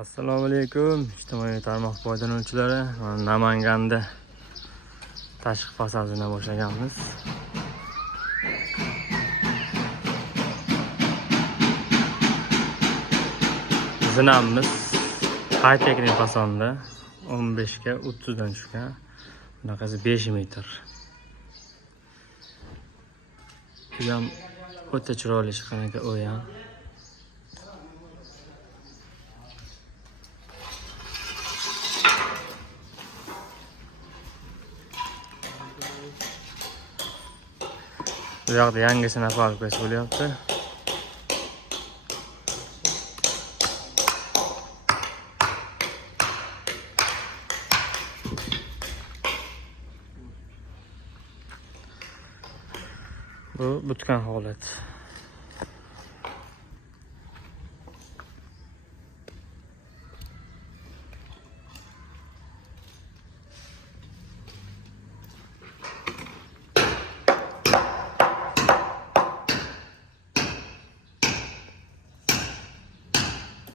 Assalomu alaykum ijtimoiy tarmoq foydalanuvchilari. Namanganda tashqi fasadini boshlaganmiz. Zinamiz high-technik fasonda 15 ga 30 dan tushgan. Bunaqasi 5 metr. Bu ham o'ta chiroyli chiqqan ekan u ham. Bu yoqda yangisini fabrikasi bo'lyapti. Bu butgan holat.